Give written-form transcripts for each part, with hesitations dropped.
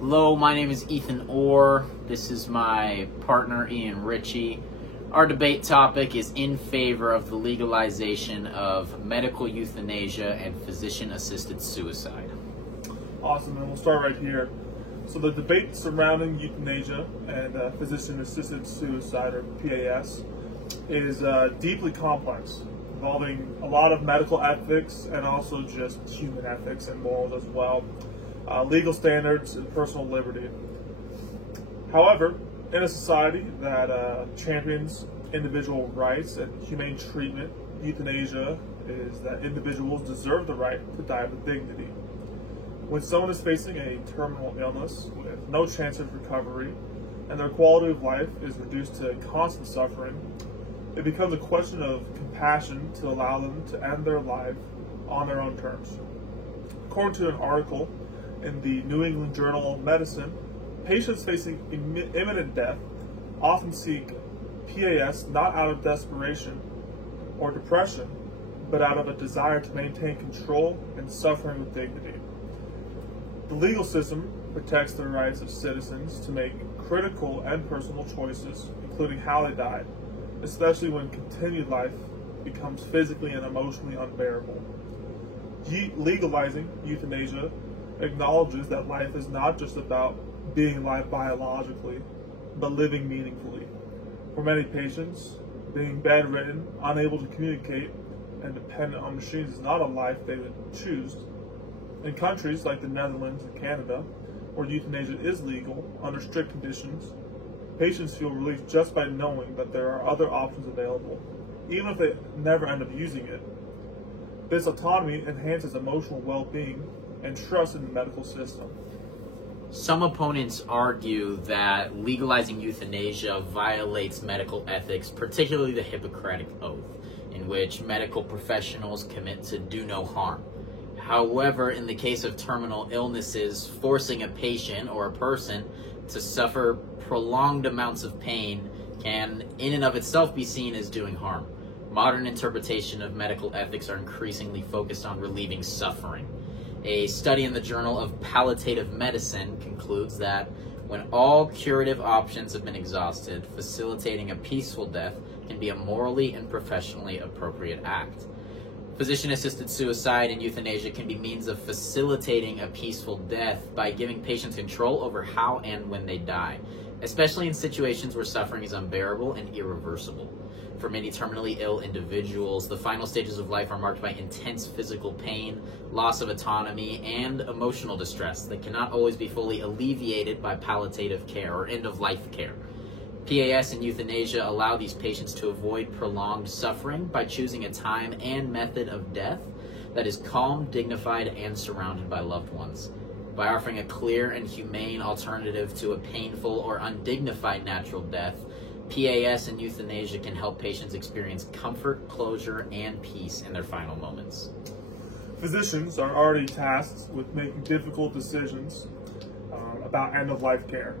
Hello, my name is Ethan Orr. This is my partner Ian Ritchie. Our debate topic is in favor of the legalization of medical euthanasia and physician-assisted suicide. Awesome, and we'll start right here. So the debate surrounding euthanasia and physician-assisted suicide, or PAS, is deeply complex, involving a lot of medical ethics and also just human ethics and morals as well, legal standards and personal liberty. However, in a society that champions individual rights and humane treatment, euthanasia is that individuals deserve the right to die with dignity. When someone is facing a terminal illness with no chance of recovery and their quality of life is reduced to constant suffering, it becomes a question of compassion to allow them to end their life on their own terms. According to an article in the New England Journal of Medicine, patients facing imminent death often seek PAS not out of desperation or depression, but out of a desire to maintain control and suffering with dignity. The legal system protects the rights of citizens to make critical and personal choices, including how they die, especially when continued life becomes physically and emotionally unbearable. Legalizing euthanasia acknowledges that life is not just about being alive biologically, but living meaningfully. For many patients, being bedridden, unable to communicate, and dependent on machines is not a life they would choose. In countries like the Netherlands and Canada, where euthanasia is legal under strict conditions, patients feel relief just by knowing that there are other options available, even if they never end up using it. This autonomy enhances emotional well-being and trust in the medical system. Some opponents argue that legalizing euthanasia violates medical ethics, particularly the Hippocratic Oath, in which medical professionals commit to do no harm. However, in the case of terminal illnesses, forcing a patient or a person to suffer prolonged amounts of pain can, in and of itself, be seen as doing harm. Modern interpretation of medical ethics are increasingly focused on relieving suffering. A study in the Journal of Palliative Medicine concludes that when all curative options have been exhausted, facilitating a peaceful death can be a morally and professionally appropriate act. Physician-assisted suicide and euthanasia can be means of facilitating a peaceful death by giving patients control over how and when they die, especially in situations where suffering is unbearable and irreversible. For many terminally ill individuals, the final stages of life are marked by intense physical pain, loss of autonomy, and emotional distress that cannot always be fully alleviated by palliative care or end-of-life care. PAS and euthanasia allow these patients to avoid prolonged suffering by choosing a time and method of death that is calm, dignified, and surrounded by loved ones. By offering a clear and humane alternative to a painful or undignified natural death, PAS and euthanasia can help patients experience comfort, closure, and peace in their final moments. Physicians are already tasked with making difficult decisions about end-of-life care.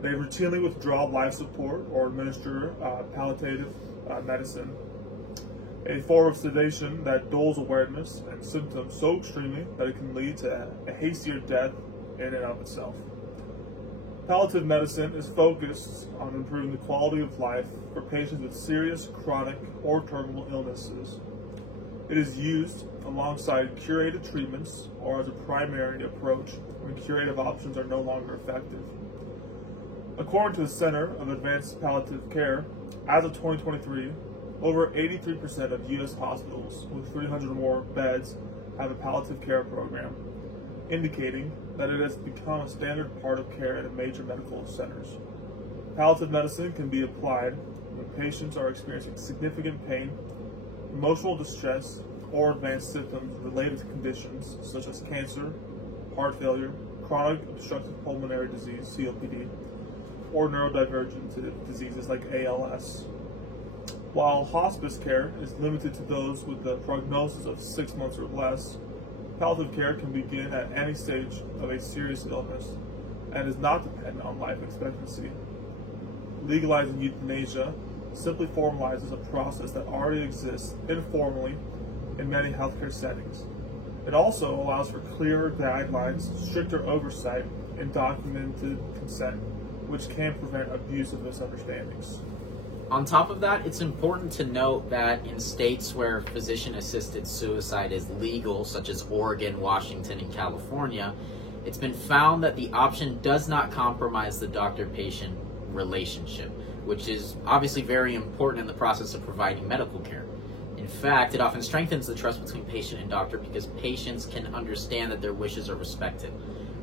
They routinely withdraw life support or administer palliative medicine, a form of sedation that dulls awareness and symptoms so extremely that it can lead to a hastier death in and of itself. Palliative medicine is focused on improving the quality of life for patients with serious, chronic, or terminal illnesses. It is used alongside curative treatments or as a primary approach when curative options are no longer effective. According to the Center of Advanced Palliative Care, as of 2023, over 83% of U.S. hospitals with 300 or more beds have a palliative care program, indicating that it has become a standard part of care at major medical centers. Palliative medicine can be applied when patients are experiencing significant pain, emotional distress, or advanced symptoms related to conditions such as cancer, heart failure, chronic obstructive pulmonary disease, COPD, or neurodivergent diseases like ALS. While hospice care is limited to those with the prognosis of 6 months or less, palliative care can begin at any stage of a serious illness and is not dependent on life expectancy. Legalizing euthanasia simply formalizes a process that already exists informally in many healthcare settings. It also allows for clearer guidelines, stricter oversight, and documented consent, which can prevent abuse and misunderstandings. On top of that, it's important to note that in states where physician-assisted suicide is legal, such as Oregon, Washington, and California, it's been found that the option does not compromise the doctor-patient relationship, which is obviously very important in the process of providing medical care. In fact, it often strengthens the trust between patient and doctor because patients can understand that their wishes are respected.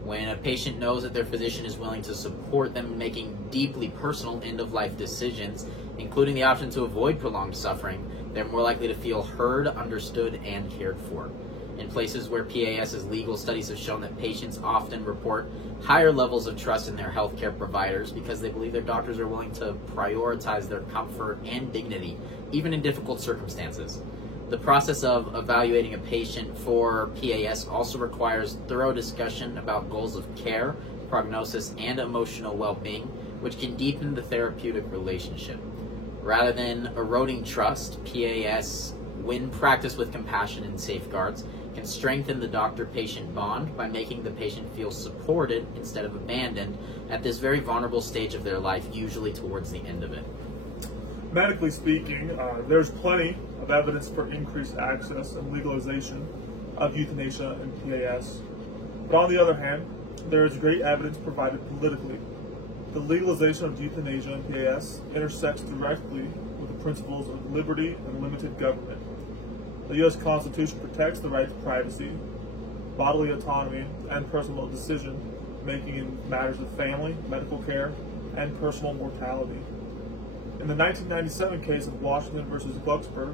When a patient knows that their physician is willing to support them in making deeply personal end-of-life decisions, including the option to avoid prolonged suffering, they're more likely to feel heard, understood, and cared for. In places where PAS is legal, studies have shown that patients often report higher levels of trust in their healthcare providers because they believe their doctors are willing to prioritize their comfort and dignity, even in difficult circumstances. The process of evaluating a patient for PAS also requires thorough discussion about goals of care, prognosis, and emotional well-being, which can deepen the therapeutic relationship. Rather than eroding trust, PAS, when practiced with compassion and safeguards, can strengthen the doctor-patient bond by making the patient feel supported instead of abandoned at this very vulnerable stage of their life, usually towards the end of it. Medically speaking, there's plenty of evidence for increased access and legalization of euthanasia and PAS. But on the other hand, there is great evidence provided politically. The legalization of euthanasia and PAS intersects directly with the principles of liberty and limited government. The U.S. Constitution protects the right to privacy, bodily autonomy, and personal decision-making in matters of family, medical care, and personal mortality. In the 1997 case of Washington versus Glucksberg,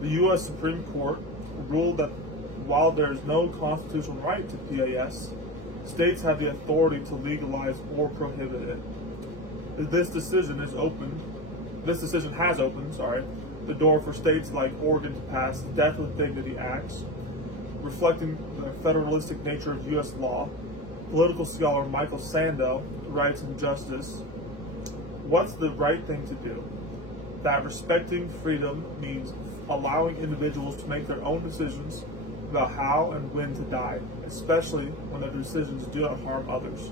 the U.S. Supreme Court ruled that while there is no constitutional right to PAS, states have the authority to legalize or prohibit it. This decision has opened the door for states like Oregon to pass Death with Dignity Acts, reflecting the federalistic nature of U.S. law. Political scholar Michael Sandel writes in Justice, "What's the right thing to do? That respecting freedom means allowing individuals to make their own decisions about how and when to die, especially when their decisions do not harm others."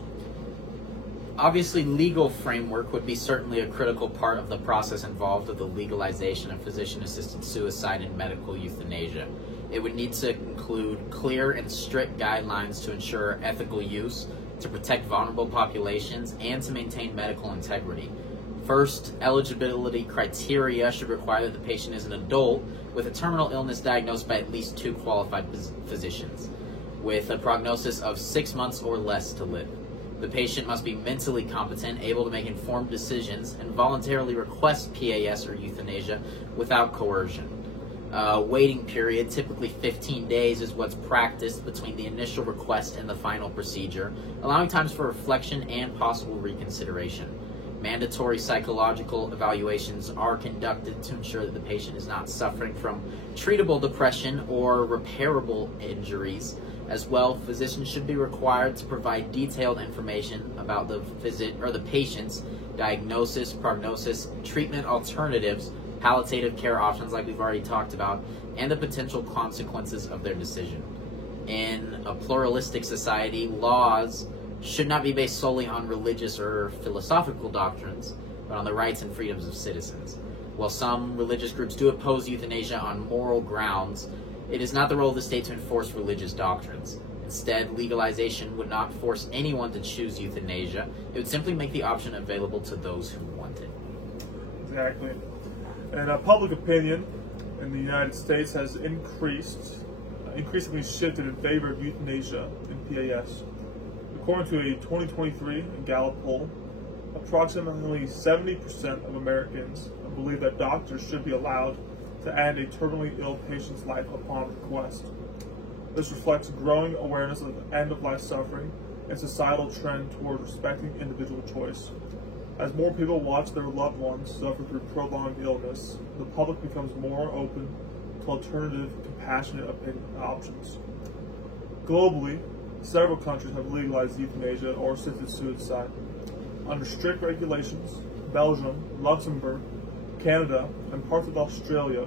Obviously, legal framework would be certainly a critical part of the process involved with the legalization of physician-assisted suicide and medical euthanasia. It would need to include clear and strict guidelines to ensure ethical use, to protect vulnerable populations, and to maintain medical integrity. First, eligibility criteria should require that the patient is an adult with a terminal illness diagnosed by at least 2 qualified physicians, with a prognosis of 6 months or less to live. The patient must be mentally competent, able to make informed decisions, and voluntarily request PAS or euthanasia without coercion. Waiting period, typically 15 days, is what's practiced between the initial request and the final procedure, allowing times for reflection and possible reconsideration. Mandatory psychological evaluations are conducted to ensure that the patient is not suffering from treatable depression or repairable injuries. As well, physicians should be required to provide detailed information about the patient's diagnosis, prognosis, treatment alternatives, palliative care options like we've already talked about, and the potential consequences of their decision. In a pluralistic society, laws should not be based solely on religious or philosophical doctrines, but on the rights and freedoms of citizens. While some religious groups do oppose euthanasia on moral grounds, it is not the role of the state to enforce religious doctrines. Instead, legalization would not force anyone to choose euthanasia. It would simply make the option available to those who want it. Exactly. And public opinion in the United States has increasingly shifted in favor of euthanasia and PAS. According to a 2023 Gallup poll, approximately 70% of Americans believe that doctors should be allowed to end a terminally ill patient's life upon request. This reflects growing awareness of end-of-life suffering and societal trend toward respecting individual choice. As more people watch their loved ones suffer through prolonged illness, the public becomes more open to alternative, compassionate options. Globally, several countries have legalized euthanasia or assisted suicide. Under strict regulations, Belgium, Luxembourg, Canada, and parts of Australia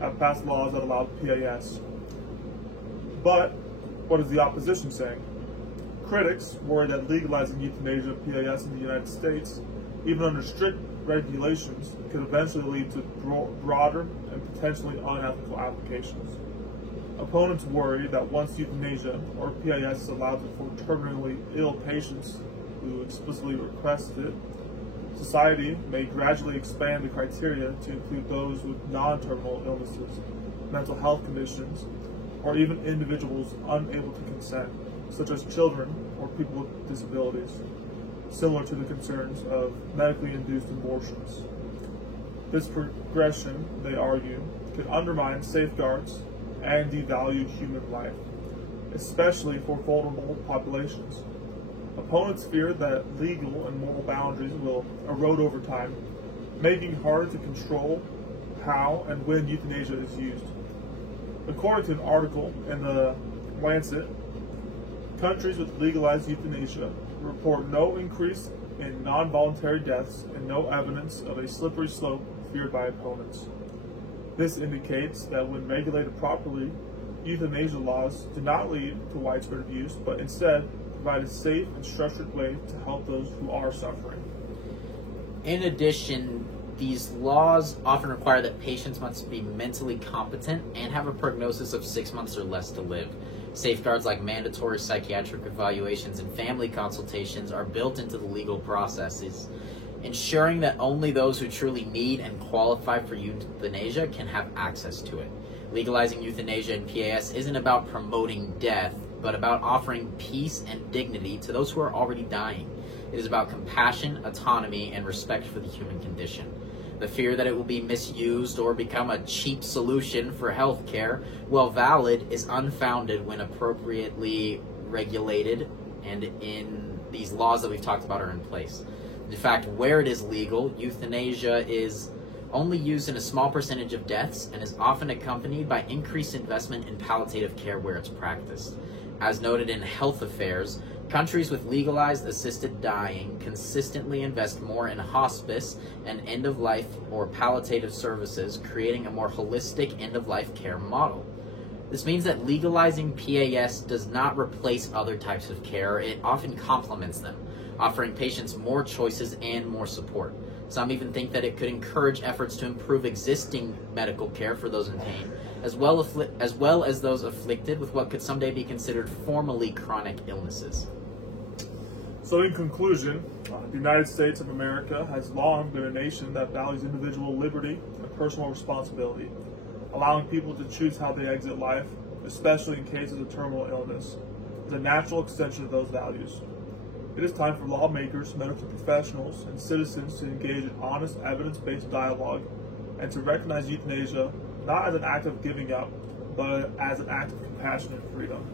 have passed laws that allow PAS. But what is the opposition saying? critics worry that legalizing euthanasia PAS in the United States, even under strict regulations, could eventually lead to broader and potentially unethical applications. Opponents worry that once euthanasia or PAS is allowed for terminally ill patients who explicitly requested it, society may gradually expand the criteria to include those with non-terminal illnesses, mental health conditions, or even individuals unable to consent, such as children or people with disabilities, similar to the concerns of medically induced abortions. This progression, they argue, could undermine safeguards and devalue human life, especially for vulnerable populations. Opponents fear that legal and moral boundaries will erode over time, making it harder to control how and when euthanasia is used. According to an article in the Lancet, countries with legalized euthanasia report no increase in non-voluntary deaths and no evidence of a slippery slope feared by opponents. This indicates that when regulated properly, euthanasia laws do not lead to widespread abuse, but instead provide a safe and structured way to help those who are suffering. In addition, these laws often require that patients must be mentally competent and have a prognosis of 6 months or less to live. Safeguards like mandatory psychiatric evaluations and family consultations are built into the legal processes, ensuring that only those who truly need and qualify for euthanasia can have access to it. Legalizing euthanasia in PAS isn't about promoting death, but about offering peace and dignity to those who are already dying. It is about compassion, autonomy, and respect for the human condition. The fear that it will be misused or become a cheap solution for health care, while valid, is unfounded when appropriately regulated and in these laws that we've talked about are in place. In fact, where it is legal, euthanasia is only used in a small percentage of deaths and is often accompanied by increased investment in palliative care where it's practiced. As noted in Health Affairs, countries with legalized assisted dying consistently invest more in hospice and end-of-life or palliative services, creating a more holistic end-of-life care model. This means that legalizing PAS does not replace other types of care, it often complements them, offering patients more choices and more support. Some even think that it could encourage efforts to improve existing medical care for those in pain, as well as those afflicted with what could someday be considered formally chronic illnesses. So in conclusion, the United States of America has long been a nation that values individual liberty and personal responsibility, allowing people to choose how they exit life, especially in cases of terminal illness, is a natural extension of those values. It is time for lawmakers, medical professionals, and citizens to engage in honest, evidence-based dialogue and to recognize euthanasia not as an act of giving up, but as an act of compassion and freedom.